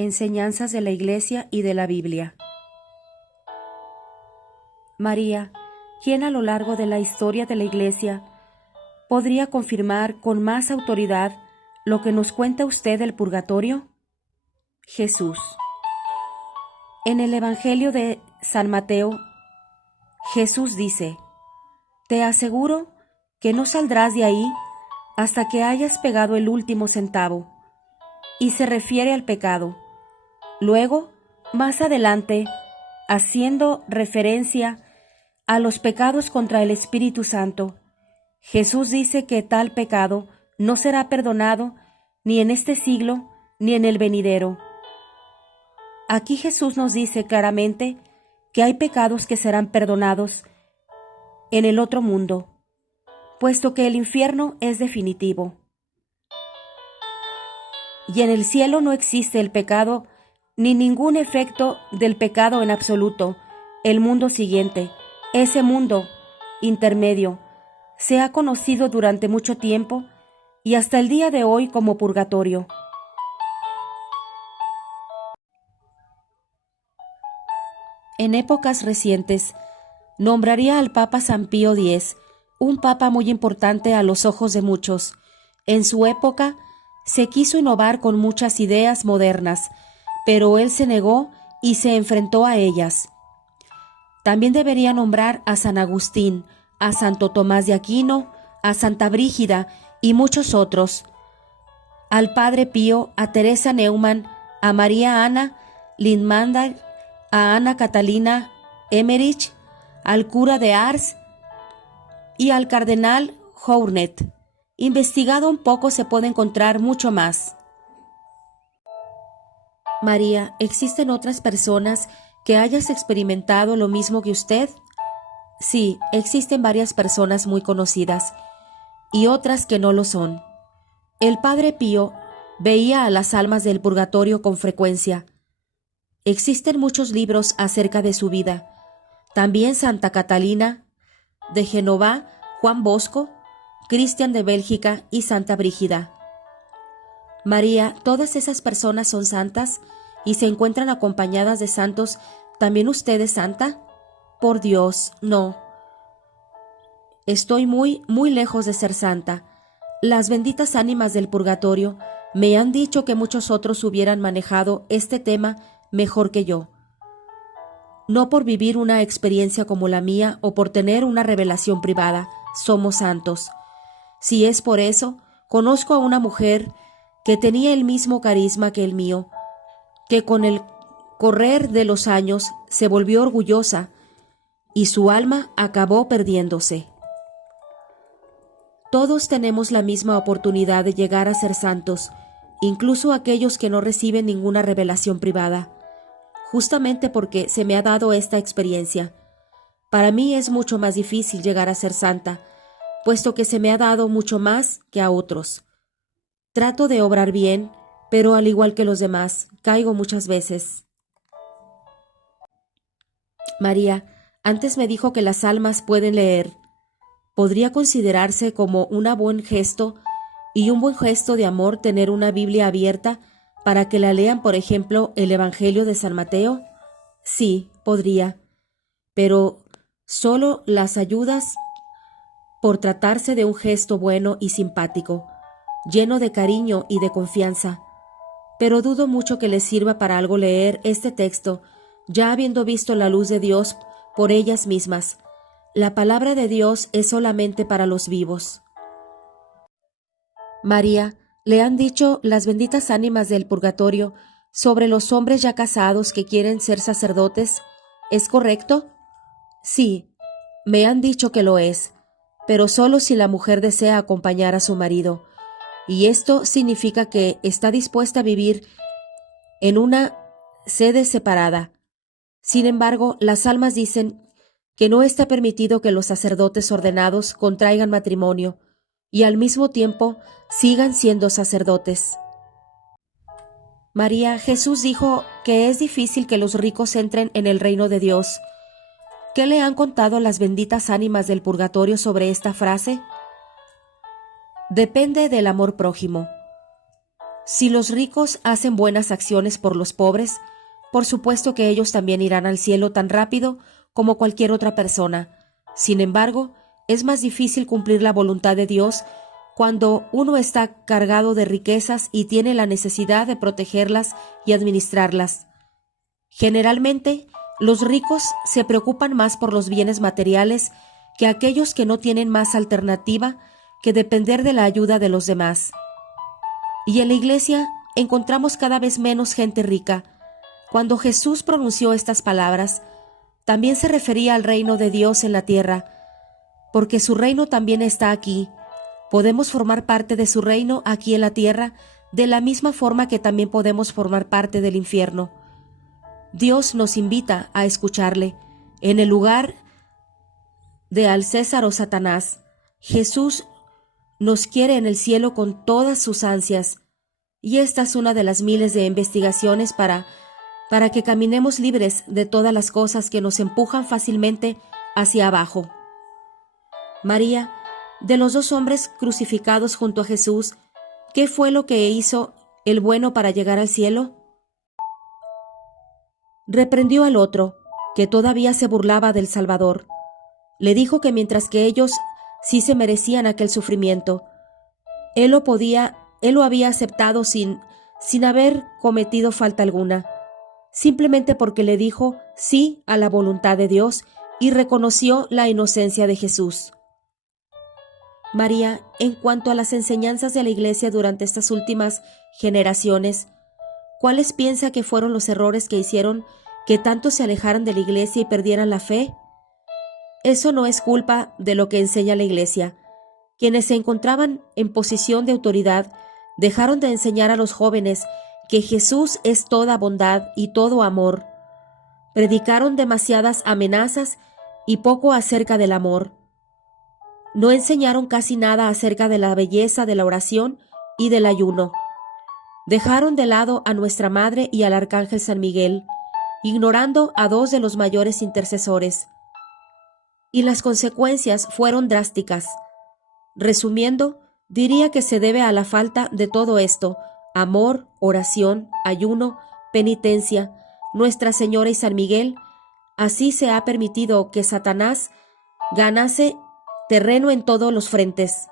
Enseñanzas de la Iglesia y de la Biblia. María, quien a lo largo de la historia de la Iglesia podría confirmar con más autoridad lo que nos cuenta usted del purgatorio? Jesús. En el Evangelio de San Mateo, Jesús dice: «Te aseguro que no saldrás de ahí hasta que hayas pegado el último centavo», y se refiere al pecado. Luego, más adelante, haciendo referencia a los pecados contra el Espíritu Santo, Jesús dice que tal pecado no será perdonado ni en este siglo ni en el venidero. Aquí Jesús nos dice claramente que hay pecados que serán perdonados en el otro mundo, puesto que el infierno es definitivo. Y en el cielo no existe el pecado ni ningún efecto del pecado en absoluto. El mundo siguiente, ese mundo intermedio, se ha conocido durante mucho tiempo y hasta el día de hoy como purgatorio. En épocas recientes, nombraría al Papa San Pío X, un papa muy importante a los ojos de muchos. En su época, se quiso innovar con muchas ideas modernas, pero él se negó y se enfrentó a ellas. También debería nombrar a San Agustín, a Santo Tomás de Aquino, a Santa Brígida y muchos otros, al Padre Pío, a Teresa Neumann, a María Ana Lindmander, a Ana Catalina Emmerich, al cura de Ars y al cardenal Journet. Investigado un poco se puede encontrar mucho más. María, ¿existen otras personas que hayas experimentado lo mismo que usted? Sí, existen varias personas muy conocidas y otras que no lo son. El Padre Pío veía a las almas del purgatorio con frecuencia. Existen muchos libros acerca de su vida. También Santa Catalina de Génova, Juan Bosco, Cristian de Bélgica y Santa Brígida. María, ¿todas esas personas son santas y se encuentran acompañadas de santos? ¿También usted es santa? Por Dios, no. Estoy muy lejos de ser santa. Las benditas ánimas del purgatorio me han dicho que muchos otros hubieran manejado este tema mejor que yo. No por vivir una experiencia como la mía o por tener una revelación privada, somos santos. Si es por eso, conozco a una mujer que tenía el mismo carisma que el mío, que con el correr de los años se volvió orgullosa y su alma acabó perdiéndose. Todos tenemos la misma oportunidad de llegar a ser santos, incluso aquellos que no reciben ninguna revelación privada, justamente porque se me ha dado esta experiencia. Para mí es mucho más difícil llegar a ser santa, puesto que se me ha dado mucho más que a otros. Trato de obrar bien, pero al igual que los demás, caigo muchas veces. María, antes me dijo que las almas pueden leer. ¿Podría considerarse como un buen gesto y un buen gesto de amor tener una Biblia abierta para que la lean, por ejemplo, el Evangelio de San Mateo? Sí, podría, pero solo las ayudas por tratarse de un gesto bueno y simpático, lleno de cariño y de confianza. Pero dudo mucho que les sirva para algo leer este texto, ya habiendo visto la luz de Dios por ellas mismas. La palabra de Dios es solamente para los vivos. María, ¿le han dicho las benditas ánimas del purgatorio sobre los hombres ya casados que quieren ser sacerdotes? ¿Es correcto? Sí, me han dicho que lo es, pero solo si la mujer desea acompañar a su marido, y esto significa que está dispuesta a vivir en una sede separada. Sin embargo, las almas dicen que no está permitido que los sacerdotes ordenados contraigan matrimonio y al mismo tiempo sigan siendo sacerdotes. María, Jesús dijo que es difícil que los ricos entren en el reino de Dios. ¿Qué le han contado las benditas ánimas del purgatorio sobre esta frase? Depende del amor prójimo. Si los ricos hacen buenas acciones por los pobres, por supuesto que ellos también irán al cielo tan rápido como cualquier otra persona. Sin embargo, es más difícil cumplir la voluntad de Dios cuando uno está cargado de riquezas y tiene la necesidad de protegerlas y administrarlas. Generalmente, los ricos se preocupan más por los bienes materiales que aquellos que no tienen más alternativa que depender de la ayuda de los demás. Y en la iglesia encontramos cada vez menos gente rica. Cuando Jesús pronunció estas palabras, también se refería al reino de Dios en la tierra, porque su reino también está aquí. Podemos formar parte de su reino aquí en la tierra, de la misma forma que también podemos formar parte del infierno. Dios nos invita a escucharle. En el lugar de al César o Satanás, Jesús nos quiere en el cielo con todas sus ansias, y esta es una de las miles de investigaciones para que caminemos libres de todas las cosas que nos empujan fácilmente hacia abajo. María, de los dos hombres crucificados junto a Jesús, ¿qué fue lo que hizo el bueno para llegar al cielo? Reprendió al otro, que todavía se burlaba del Salvador. Le dijo que mientras que ellos sí se merecían aquel sufrimiento, él lo había aceptado sin haber cometido falta alguna, simplemente porque le dijo sí a la voluntad de Dios y reconoció la inocencia de Jesús. María, en cuanto a las enseñanzas de la Iglesia durante estas últimas generaciones, ¿cuáles piensa que fueron los errores que hicieron que tanto se alejaran de la Iglesia y perdieran la fe? Eso no es culpa de lo que enseña la Iglesia. Quienes se encontraban en posición de autoridad dejaron de enseñar a los jóvenes que Jesús es toda bondad y todo amor. Predicaron demasiadas amenazas y poco acerca del amor. No enseñaron casi nada acerca de la belleza de la oración y del ayuno. Dejaron de lado a nuestra Madre y al Arcángel San Miguel, ignorando a dos de los mayores intercesores. Y las consecuencias fueron drásticas. Resumiendo, diría que se debe a la falta de todo esto: amor, oración, ayuno, penitencia, Nuestra Señora y San Miguel. Así se ha permitido que Satanás ganase terreno en todos los frentes.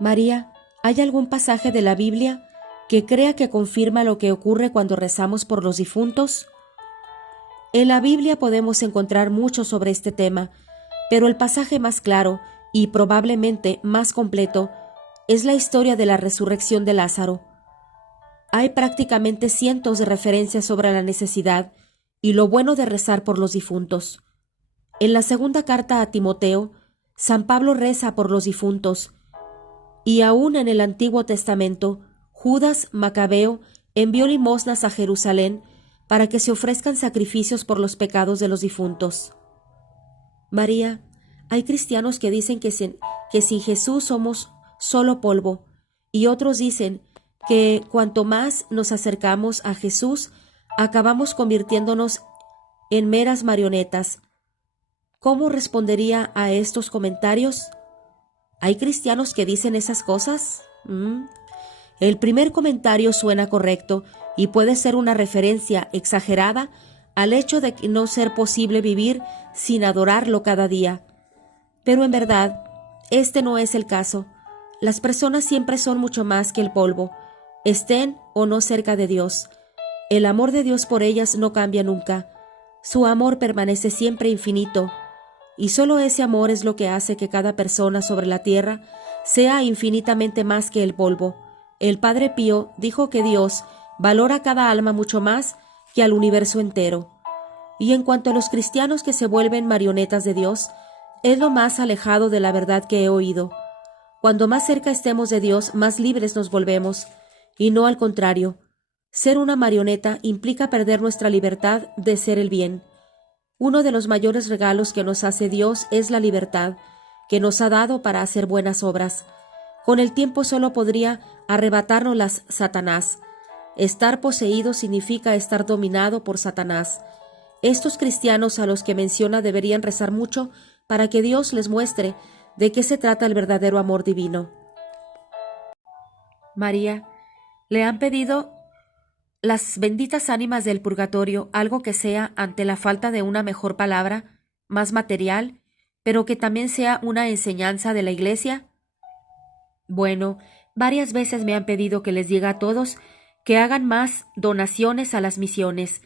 María, ¿hay algún pasaje de la Biblia que crea que confirma lo que ocurre cuando rezamos por los difuntos? En la Biblia podemos encontrar mucho sobre este tema, pero el pasaje más claro y probablemente más completo es la historia de la resurrección de Lázaro. Hay prácticamente cientos de referencias sobre la necesidad y lo bueno de rezar por los difuntos. En la segunda carta a Timoteo, San Pablo reza por los difuntos, y aún en el Antiguo Testamento, Judas Macabeo envió limosnas a Jerusalén para que se ofrezcan sacrificios por los pecados de los difuntos. María, hay cristianos que dicen que sin Jesús somos solo polvo, y otros dicen que cuanto más nos acercamos a Jesús, acabamos convirtiéndonos en meras marionetas. ¿Cómo respondería a estos comentarios? ¿Hay cristianos que dicen esas cosas? El primer comentario suena correcto y puede ser una referencia exagerada al hecho de no ser posible vivir sin adorarlo cada día. Pero en verdad, este no es el caso. Las personas siempre son mucho más que el polvo, estén o no cerca de Dios. El amor de Dios por ellas no cambia nunca. Su amor permanece siempre infinito, y solo ese amor es lo que hace que cada persona sobre la tierra sea infinitamente más que el polvo. El Padre Pío dijo que Dios valora cada alma mucho más que al universo entero. Y en cuanto a los cristianos que se vuelven marionetas de Dios, es lo más alejado de la verdad que he oído. Cuando más cerca estemos de Dios, más libres nos volvemos, y no al contrario. Ser una marioneta implica perder nuestra libertad de ser el bien. Uno de los mayores regalos que nos hace Dios es la libertad, que nos ha dado para hacer buenas obras. Con el tiempo solo podría arrebatárnoslas Satanás. Estar poseído significa estar dominado por Satanás. Estos cristianos a los que menciona deberían rezar mucho para que Dios les muestre de qué se trata el verdadero amor divino. María, ¿le han pedido las benditas ánimas del purgatorio algo que sea, ante la falta de una mejor palabra, más material, pero que también sea una enseñanza de la Iglesia? Bueno, varias veces me han pedido que les diga a todos que hagan más donaciones a las misiones.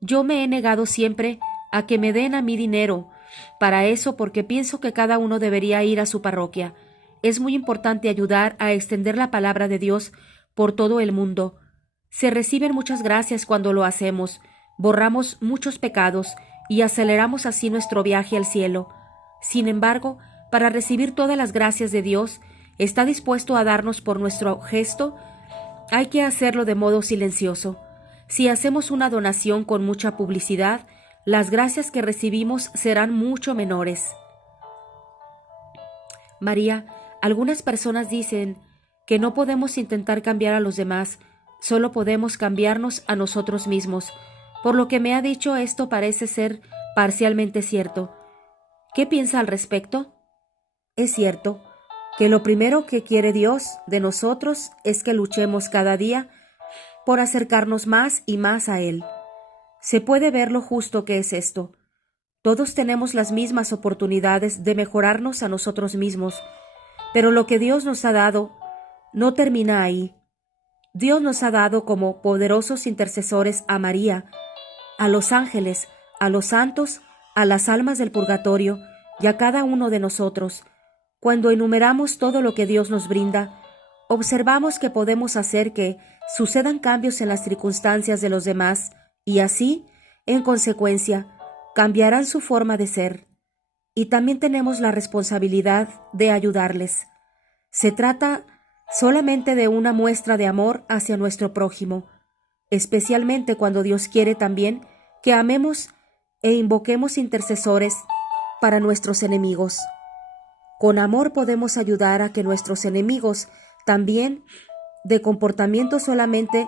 Yo me he negado siempre a que me den a mí dinero para eso, porque pienso que cada uno debería ir a su parroquia. Es muy importante ayudar a extender la palabra de Dios por todo el mundo. Se reciben muchas gracias cuando lo hacemos, borramos muchos pecados y aceleramos así nuestro viaje al cielo. Sin embargo, para recibir todas las gracias de Dios, está dispuesto a darnos por nuestro gesto, hay que hacerlo de modo silencioso. Si hacemos una donación con mucha publicidad, las gracias que recibimos serán mucho menores. María, algunas personas dicen que no podemos intentar cambiar a los demás, solo podemos cambiarnos a nosotros mismos. Por lo que me ha dicho, esto parece ser parcialmente cierto. ¿Qué piensa al respecto? Es cierto que lo primero que quiere Dios de nosotros es que luchemos cada día por acercarnos más y más a Él. Se puede ver lo justo que es esto. Todos tenemos las mismas oportunidades de mejorarnos a nosotros mismos, pero lo que Dios nos ha dado no termina ahí. Dios nos ha dado como poderosos intercesores a María, a los ángeles, a los santos, a las almas del purgatorio y a cada uno de nosotros. Cuando enumeramos todo lo que Dios nos brinda, observamos que podemos hacer que sucedan cambios en las circunstancias de los demás y así, en consecuencia, cambiarán su forma de ser. Y también tenemos la responsabilidad de ayudarles. Se trata solamente de una muestra de amor hacia nuestro prójimo, especialmente cuando Dios quiere también que amemos e invoquemos intercesores para nuestros enemigos. Con amor podemos ayudar a que nuestros enemigos también, de comportamiento solamente,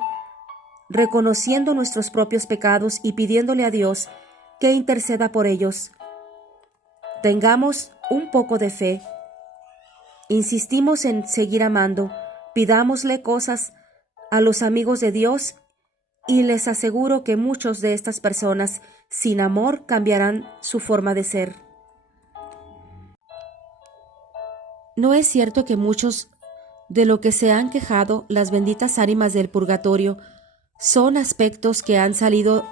reconociendo nuestros propios pecados y pidiéndole a Dios que interceda por ellos. Tengamos un poco de fe. Insistimos en seguir amando, pidámosle cosas a los amigos de Dios y les aseguro que muchos de estas personas sin amor cambiarán su forma de ser. ¿No es cierto que muchos de lo que se han quejado las benditas ánimas del purgatorio son aspectos que han salido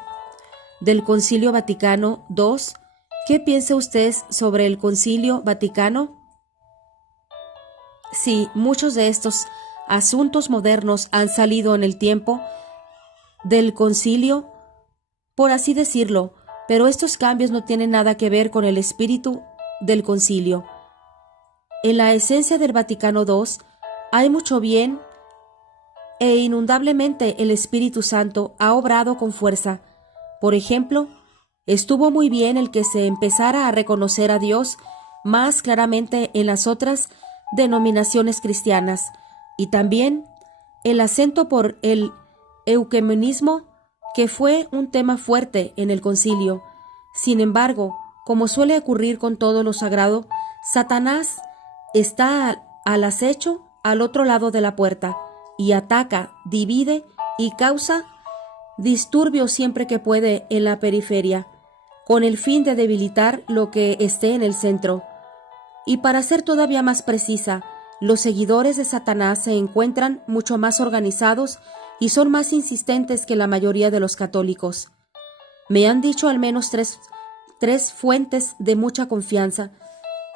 del Concilio Vaticano II? ¿Qué piensa usted sobre el Concilio Vaticano? Sí, muchos de estos asuntos modernos han salido en el tiempo del concilio, por así decirlo, pero estos cambios no tienen nada que ver con el espíritu del concilio. En la esencia del Vaticano II hay mucho bien e inundablemente el Espíritu Santo ha obrado con fuerza. Por ejemplo, estuvo muy bien el que se empezara a reconocer a Dios más claramente en las otras denominaciones cristianas, y también el acento por el ecumenismo, que fue un tema fuerte en el concilio. Sin embargo, como suele ocurrir con todo lo sagrado, Satanás está al acecho al otro lado de la puerta y ataca, divide y causa disturbios siempre que puede en la periferia, con el fin de debilitar lo que esté en el centro. Y para ser todavía más precisa, los seguidores de Satanás se encuentran mucho más organizados y son más insistentes que la mayoría de los católicos. Me han dicho al menos tres fuentes de mucha confianza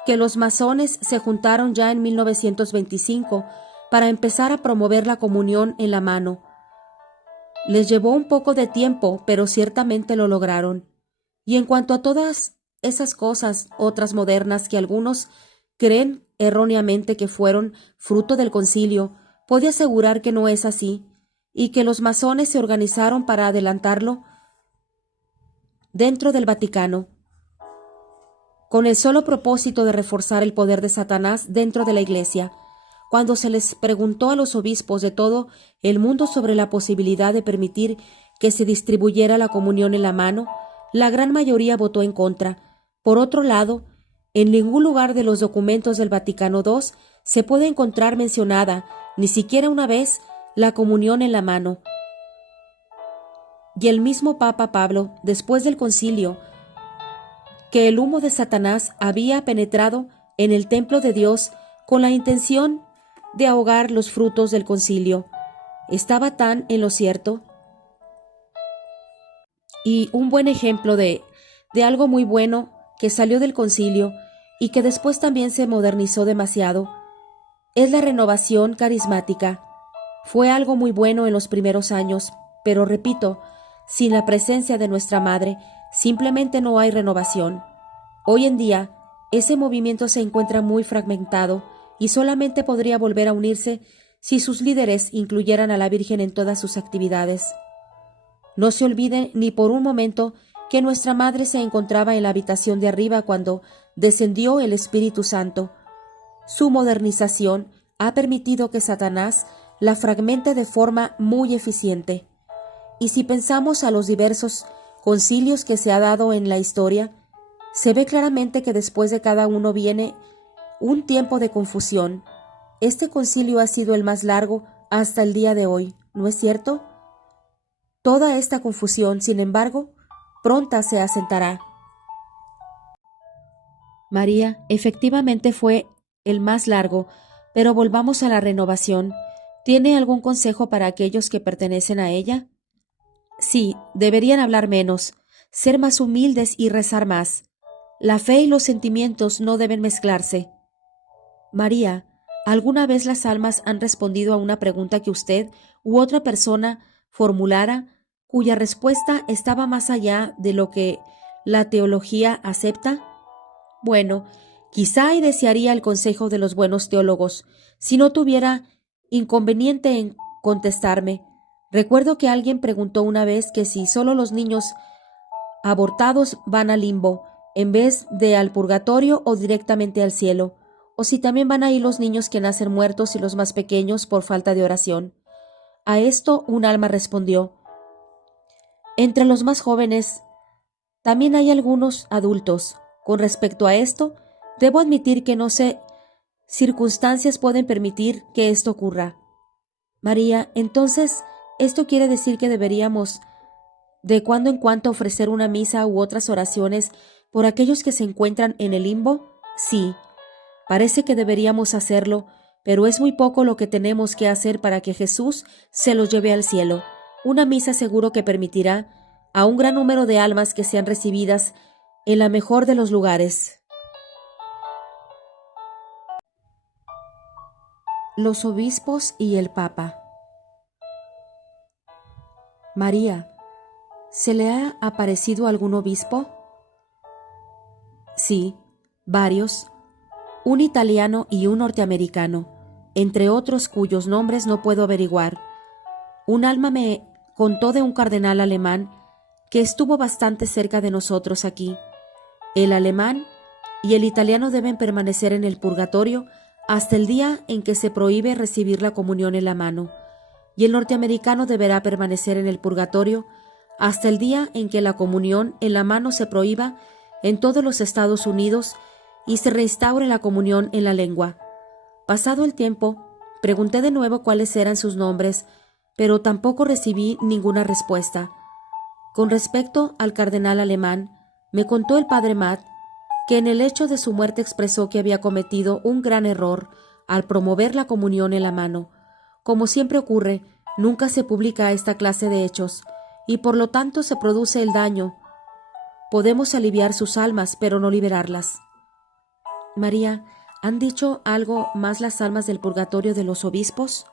que los masones se juntaron ya en 1925 para empezar a promover la comunión en la mano. Les llevó un poco de tiempo, pero ciertamente lo lograron. Y en cuanto a todas esas cosas, otras modernas que algunos creen erróneamente que fueron fruto del concilio, puedo asegurar que no es así, y que los masones se organizaron para adelantarlo dentro del Vaticano, con el solo propósito de reforzar el poder de Satanás dentro de la Iglesia. Cuando se les preguntó a los obispos de todo el mundo sobre la posibilidad de permitir que se distribuyera la comunión en la mano, la gran mayoría votó en contra. Por otro lado, en ningún lugar de los documentos del Vaticano II se puede encontrar mencionada ni siquiera una vez la comunión en la mano. Y el mismo Papa Pablo, después del concilio, que el humo de Satanás había penetrado en el templo de Dios con la intención de ahogar los frutos del concilio, estaba tan en lo cierto. Y un buen ejemplo de algo muy bueno que salió del concilio y que después también se modernizó demasiado, es la renovación carismática. Fue algo muy bueno en los primeros años, pero repito, sin la presencia de nuestra Madre, simplemente no hay renovación. Hoy en día, ese movimiento se encuentra muy fragmentado y solamente podría volver a unirse si sus líderes incluyeran a la Virgen en todas sus actividades. No se olvide ni por un momento que nuestra Madre se encontraba en la habitación de arriba cuando descendió el Espíritu Santo. Su modernización ha permitido que Satanás la fragmente de forma muy eficiente. Y si pensamos a los diversos concilios que se ha dado en la historia, se ve claramente que después de cada uno viene un tiempo de confusión. Este concilio ha sido el más largo hasta el día de hoy, ¿no es cierto? Toda esta confusión, sin embargo, pronta se asentará. María, efectivamente fue el más largo, pero volvamos a la renovación. ¿Tiene algún consejo para aquellos que pertenecen a ella? Sí, deberían hablar menos, ser más humildes y rezar más. La fe y los sentimientos no deben mezclarse. María, ¿alguna vez las almas han respondido a una pregunta que usted u otra persona formulara, cuya respuesta estaba más allá de lo que la teología acepta? Bueno, quizá y desearía el consejo de los buenos teólogos, si no tuviera inconveniente en contestarme. Recuerdo que alguien preguntó una vez que si solo los niños abortados van al limbo, en vez de al purgatorio o directamente al cielo, o si también van a ir los niños que nacen muertos y los más pequeños por falta de oración. A esto un alma respondió: entre los más jóvenes también hay algunos adultos. Con respecto a esto, debo admitir que no sé circunstancias pueden permitir que esto ocurra. María, entonces, ¿esto quiere decir que deberíamos de cuando en cuando ofrecer una misa u otras oraciones por aquellos que se encuentran en el limbo? Sí, parece que deberíamos hacerlo, pero es muy poco lo que tenemos que hacer para que Jesús se los lleve al cielo. Una misa seguro que permitirá a un gran número de almas que sean recibidas en la mejor de los lugares. Los obispos y el Papa. María, ¿se le ha aparecido algún obispo? Sí, varios, un italiano y un norteamericano, entre otros cuyos nombres no puedo averiguar. Un alma me contó de un cardenal alemán que estuvo bastante cerca de nosotros aquí. El alemán y el italiano deben permanecer en el purgatorio hasta el día en que se prohíbe recibir la comunión en la mano, y el norteamericano deberá permanecer en el purgatorio hasta el día en que la comunión en la mano se prohíba en todos los Estados Unidos y se restaure la comunión en la lengua. Pasado el tiempo, pregunté de nuevo cuáles eran sus nombres, pero tampoco recibí ninguna respuesta. Con respecto al cardenal alemán, me contó el padre Matt que en el hecho de su muerte expresó que había cometido un gran error al promover la comunión en la mano. Como siempre ocurre, nunca se publica esta clase de hechos, y por lo tanto se produce el daño. Podemos aliviar sus almas, pero no liberarlas. María, ¿han dicho algo más las almas del purgatorio de los obispos?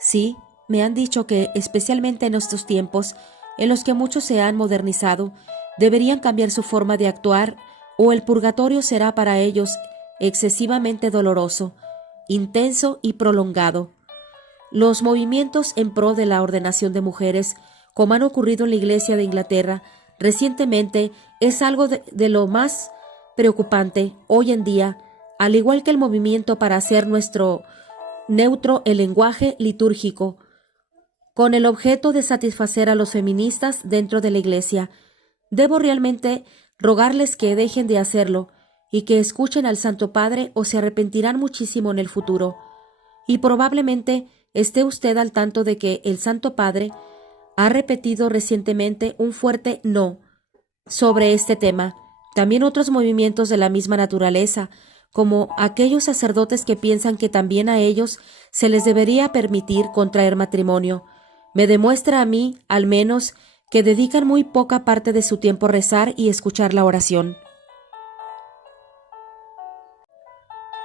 Sí, me han dicho que, especialmente en estos tiempos, en los que muchos se han modernizado, deberían cambiar su forma de actuar o el purgatorio será para ellos excesivamente doloroso, intenso y prolongado. Los movimientos en pro de la ordenación de mujeres, como han ocurrido en la Iglesia de Inglaterra recientemente, es algo de lo más preocupante hoy en día, al igual que el movimiento para hacer nuestro neutro el lenguaje litúrgico, con el objeto de satisfacer a los feministas dentro de la Iglesia. Debo realmente rogarles que dejen de hacerlo y que escuchen al Santo Padre o se arrepentirán muchísimo en el futuro. y probablemente esté usted al tanto de que el Santo Padre ha repetido recientemente un fuerte no sobre este tema. También otros movimientos de la misma naturaleza, como aquellos sacerdotes que piensan que también a ellos se les debería permitir contraer matrimonio, me demuestra a mí, al menos, que dedican muy poca parte de su tiempo a rezar y escuchar la oración.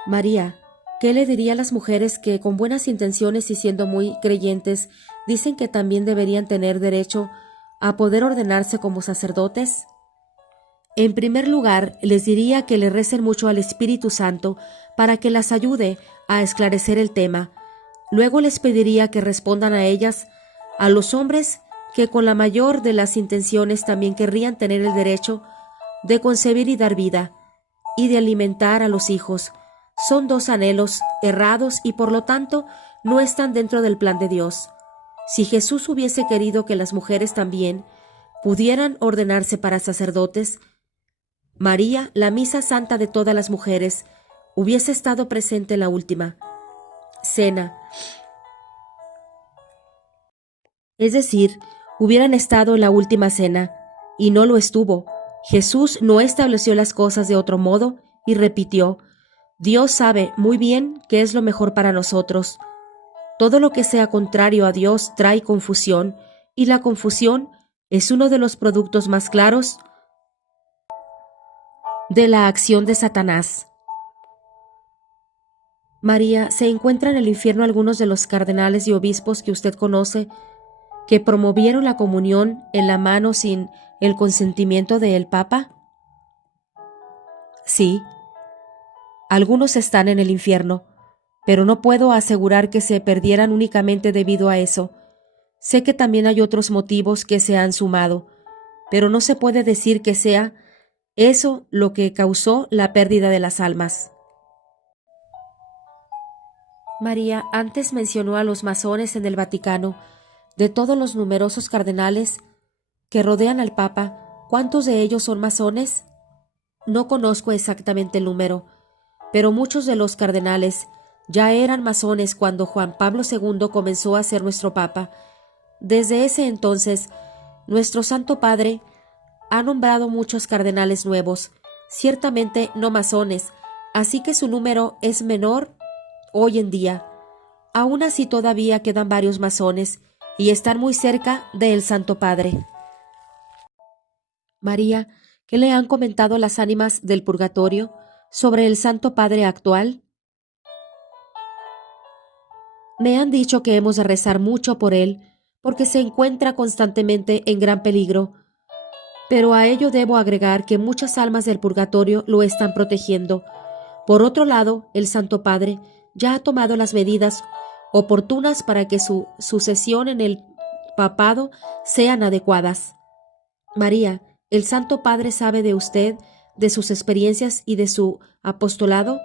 María, ¿qué le diría a las mujeres que con buenas intenciones y siendo muy creyentes dicen que también deberían tener derecho a poder ordenarse como sacerdotes? En primer lugar, les diría que le recen mucho al Espíritu Santo para que las ayude a esclarecer el tema. Luego les pediría que respondan a ellas, a los hombres que con la mayor de las intenciones también querrían tener el derecho de concebir y dar vida, y de alimentar a los hijos. Son dos anhelos errados y por lo tanto no están dentro del plan de Dios. Si Jesús hubiese querido que las mujeres también pudieran ordenarse para sacerdotes, María, la misa santa de todas las mujeres, hubiese estado presente en la última cena. Es decir, hubieran estado en la última cena, y no lo estuvo. Jesús no estableció las cosas de otro modo y repitió: Dios sabe muy bien qué es lo mejor para nosotros. Todo lo que sea contrario a Dios trae confusión, y la confusión es uno de los productos más claros de la acción de Satanás. María, ¿se encuentra en el infierno algunos de los cardenales y obispos que usted conoce que promovieron la comunión en la mano sin el consentimiento del Papa? Sí, algunos están en el infierno, pero no puedo asegurar que se perdieran únicamente debido a eso. Sé que también hay otros motivos que se han sumado, pero no se puede decir que sea eso lo que causó la pérdida de las almas. María antes mencionó a los masones en el Vaticano. De todos los numerosos cardenales que rodean al Papa, ¿cuántos de ellos son masones? No conozco exactamente el número, pero muchos de los cardenales ya eran masones cuando Juan Pablo II comenzó a ser nuestro Papa. Desde ese entonces, nuestro Santo Padre ha nombrado muchos cardenales nuevos, ciertamente no masones, así que su número es menor hoy en día. Aún así todavía quedan varios masones y están muy cerca del Santo Padre. María, ¿qué le han comentado las ánimas del purgatorio sobre el Santo Padre actual? Me han dicho que hemos de rezar mucho por él, porque se encuentra constantemente en gran peligro, pero a ello debo agregar que muchas almas del purgatorio lo están protegiendo. Por otro lado, el Santo Padre ya ha tomado las medidas oportunas para que su sucesión en el papado sean adecuadas. María, ¿el Santo Padre sabe de usted, de sus experiencias y de su apostolado?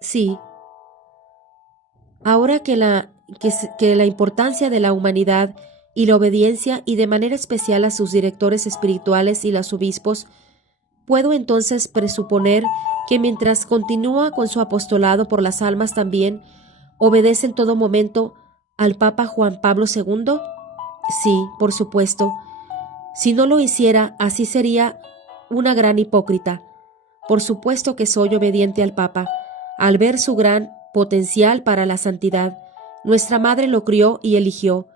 Sí. Ahora que la importancia de la humanidad y la obediencia, y de manera especial a sus directores espirituales y los obispos, puedo entonces presuponer que mientras continúa con su apostolado por las almas también obedece en todo momento al Papa Juan Pablo II? Sí, por supuesto. Si no lo hiciera, así sería una gran hipócrita. Por supuesto que soy obediente al Papa, al ver su gran potencial para la santidad. Nuestra Madre lo crió y eligió,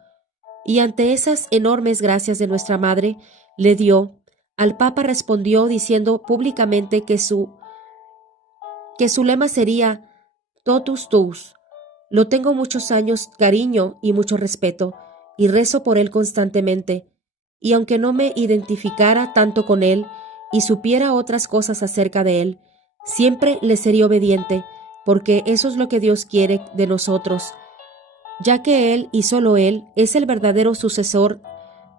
y ante esas enormes gracias de nuestra Madre le dio, al Papa respondió diciendo públicamente que su lema sería Totus Tuus. Lo tengo muchos años, cariño y mucho respeto, y rezo por él constantemente, y aunque no me identificara tanto con él y supiera otras cosas acerca de él, siempre le sería obediente, porque eso es lo que Dios quiere de nosotros, ya que él y solo él es el verdadero sucesor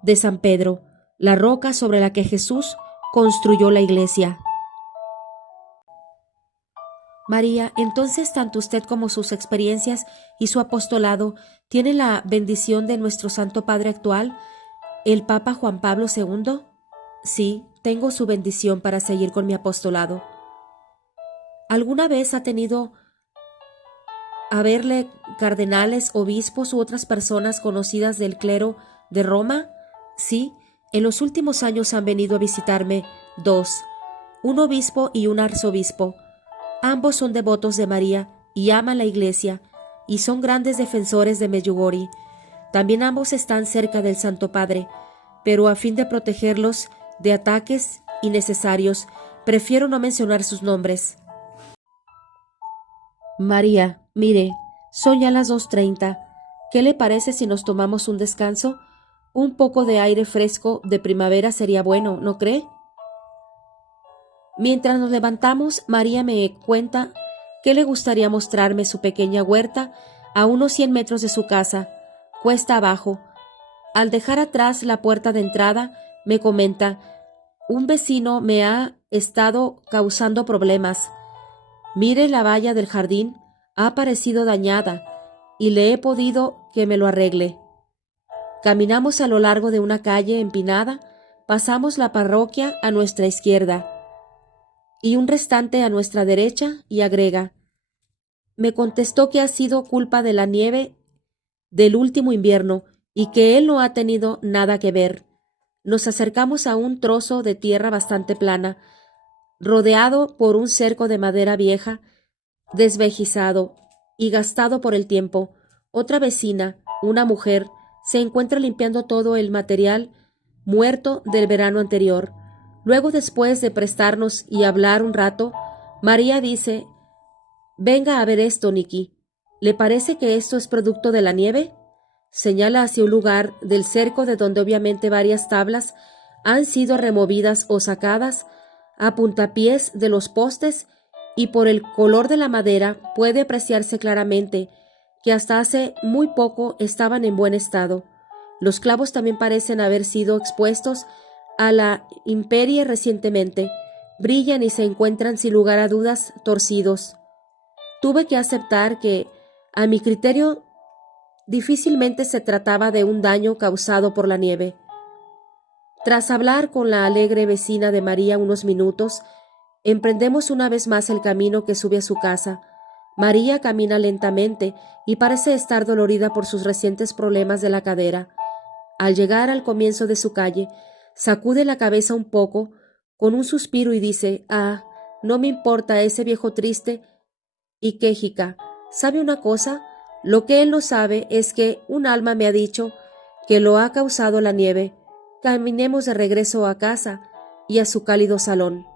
de San Pedro, la roca sobre la que Jesús construyó la iglesia. María, entonces tanto usted como sus experiencias y su apostolado tienen la bendición de nuestro Santo Padre actual, el Papa Juan Pablo II. Sí, tengo su bendición para seguir con mi apostolado. ¿Alguna vez ha tenido a verle cardenales, obispos u otras personas conocidas del clero de Roma? Sí, en los últimos años han venido a visitarme dos, un obispo y un arzobispo. Ambos son devotos de María y aman la iglesia, y son grandes defensores de Medjugorje. También ambos están cerca del Santo Padre, pero a fin de protegerlos de ataques innecesarios, prefiero no mencionar sus nombres. María, mire, son ya las 2:30. ¿Qué le parece si nos tomamos un descanso? Un poco de aire fresco de primavera sería bueno, ¿no cree? Mientras nos levantamos, María me cuenta que le gustaría mostrarme su pequeña huerta a unos 100 metros de su casa, cuesta abajo. Al dejar atrás la puerta de entrada, me comenta: un vecino me ha estado causando problemas. Mire, la valla del jardín ha parecido dañada y le he pedido que me lo arregle. Caminamos a lo largo de una calle empinada, pasamos la parroquia a nuestra izquierda y un restante a nuestra derecha, y agrega: me contestó que ha sido culpa de la nieve del último invierno y que él no ha tenido nada que ver. Nos acercamos a un trozo de tierra bastante plana, rodeado por un cerco de madera vieja, desvejizado y gastado por el tiempo. Otra vecina, una mujer, se encuentra limpiando todo el material muerto del verano anterior. Luego, después de prestarnos y hablar un rato, María dice: venga a ver esto, Nicky. ¿Le parece que esto es producto de la nieve? Señala hacia un lugar del cerco de donde obviamente varias tablas han sido removidas o sacadas a puntapiés de los postes, y por el color de la madera puede apreciarse claramente que hasta hace muy poco estaban en buen estado. Los clavos también parecen haber sido expuestos a la intemperie recientemente. Brillan y se encuentran sin lugar a dudas torcidos. Tuve que aceptar que, a mi criterio, difícilmente se trataba de un daño causado por la nieve. Tras hablar con la alegre vecina de María unos minutos, emprendemos una vez más el camino que sube a su casa. María camina lentamente y parece estar dolorida por sus recientes problemas de la cadera. Al llegar al comienzo de su calle, sacude la cabeza un poco con un suspiro y dice: ah, no me importa ese viejo triste y quejica. ¿Sabe una cosa? Lo que él no sabe es que un alma me ha dicho que lo ha causado la nieve. Caminemos de regreso a casa y a su cálido salón.